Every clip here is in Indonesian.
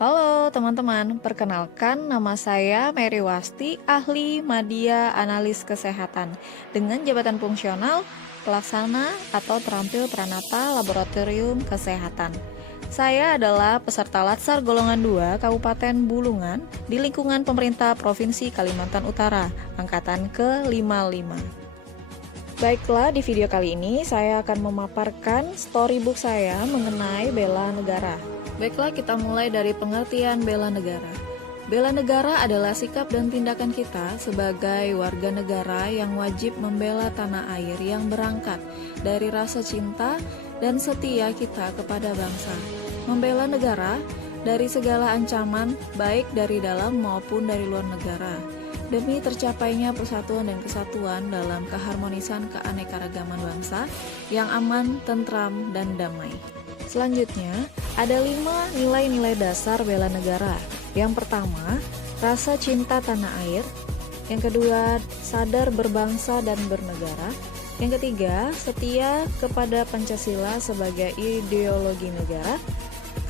Halo teman-teman, perkenalkan nama saya Mary Wasti, ahli media analis kesehatan dengan jabatan fungsional pelaksana atau terampil Pranata Laboratorium Kesehatan. Saya adalah peserta Latsar golongan 2 Kabupaten Bulungan di lingkungan pemerintah Provinsi Kalimantan Utara, angkatan ke-55. Baiklah, di video kali ini saya akan memaparkan storybook saya mengenai bela negara. Baiklah, kita mulai dari pengertian bela negara. Bela negara adalah sikap dan tindakan kita sebagai warga negara yang wajib membela tanah air yang berangkat dari rasa cinta dan setia kita kepada bangsa. Membela negara dari segala ancaman, baik dari dalam maupun dari luar negara, demi tercapainya persatuan dan kesatuan dalam keharmonisan keanekaragaman bangsa yang aman, tentram, dan damai. Selanjutnya, ada 5 nilai-nilai dasar bela negara. Yang pertama, rasa cinta tanah air. Yang kedua, sadar berbangsa dan bernegara. Yang ketiga, setia kepada Pancasila sebagai ideologi negara.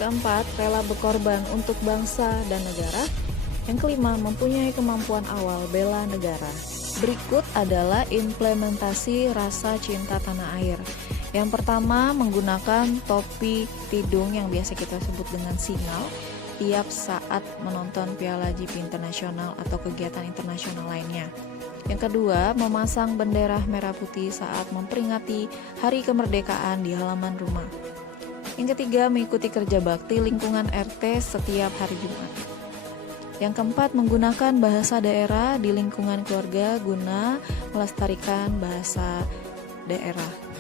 Keempat, rela berkorban untuk bangsa dan negara. Yang kelima, mempunyai kemampuan awal bela negara. Berikut adalah implementasi rasa cinta tanah air. Yang pertama, menggunakan topi tidung yang biasa kita sebut dengan singal tiap saat menonton Piala GP internasional atau kegiatan internasional lainnya. Yang kedua, memasang bendera merah putih saat memperingati Hari Kemerdekaan di halaman rumah. Yang ketiga, mengikuti kerja bakti lingkungan RT setiap hari Jumat. Yang keempat, menggunakan bahasa daerah di lingkungan keluarga guna melestarikan bahasa daerah.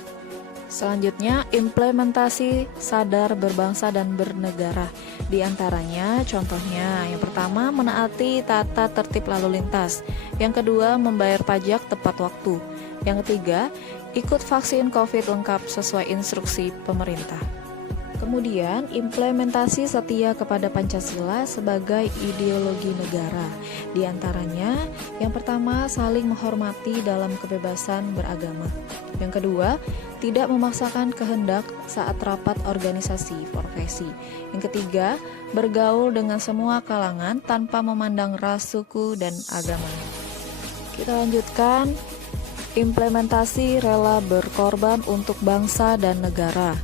Selanjutnya, implementasi sadar berbangsa dan bernegara. Di antaranya, contohnya, yang pertama, menaati tata tertib lalu lintas. Yang kedua, membayar pajak tepat waktu. Yang ketiga, ikut vaksin COVID lengkap sesuai instruksi pemerintah. Kemudian, implementasi setia kepada Pancasila sebagai ideologi negara. Di antaranya, yang pertama, saling menghormati dalam kebebasan beragama. Yang kedua, tidak memaksakan kehendak saat rapat organisasi profesi. Yang ketiga, bergaul dengan semua kalangan tanpa memandang ras, suku, dan agama. Kita lanjutkan, implementasi rela berkorban untuk bangsa dan negara.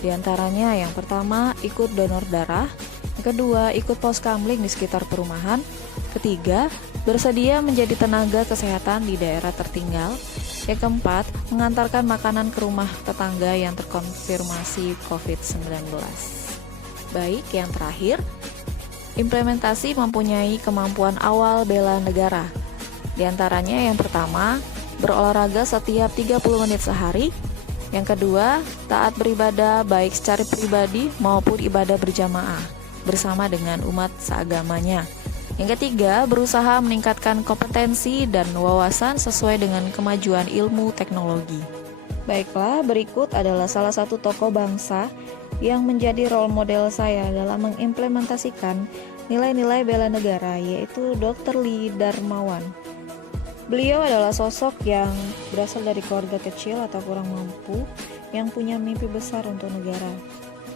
Di antaranya, yang pertama, ikut donor darah. Yang kedua, ikut poskamling di sekitar perumahan. Ketiga, bersedia menjadi tenaga kesehatan di daerah tertinggal. Yang keempat, mengantarkan makanan ke rumah tetangga yang terkonfirmasi COVID-19. Baik, yang terakhir, implementasi mempunyai kemampuan awal bela negara. Di antaranya, yang pertama, berolahraga setiap 30 menit sehari. Yang kedua, taat beribadah baik secara pribadi maupun ibadah berjamaah bersama dengan umat seagamanya. Yang ketiga, berusaha meningkatkan kompetensi dan wawasan sesuai dengan kemajuan ilmu teknologi. Baiklah, berikut adalah salah satu tokoh bangsa yang menjadi role model saya dalam mengimplementasikan nilai-nilai bela negara, yaitu Dr. Lee Darmawan. Beliau adalah sosok yang berasal dari keluarga kecil atau kurang mampu yang punya mimpi besar untuk negara,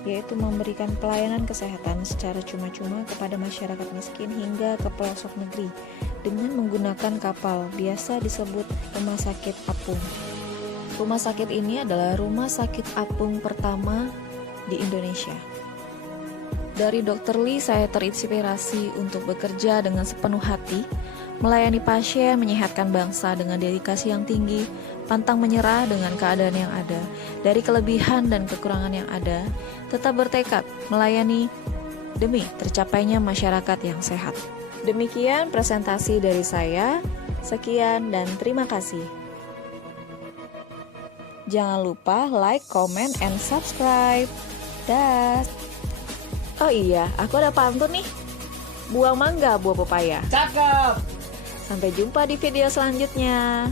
yaitu memberikan pelayanan kesehatan secara cuma-cuma kepada masyarakat miskin hingga ke pelosok negeri dengan menggunakan kapal, biasa disebut Rumah Sakit Apung. Rumah sakit ini adalah rumah sakit apung pertama di Indonesia. Dari Dr. Lee, saya terinspirasi untuk bekerja dengan sepenuh hati, melayani pasien, menyehatkan bangsa dengan dedikasi yang tinggi, pantang menyerah dengan keadaan yang ada, dari kelebihan dan kekurangan yang ada, tetap bertekad melayani demi tercapainya masyarakat yang sehat. Demikian presentasi dari saya. Sekian dan terima kasih. Jangan lupa like, comment, and subscribe. Dah. Oh iya, aku ada pantun nih. Buah mangga, buah pepaya. Cakep. Sampai jumpa di video selanjutnya.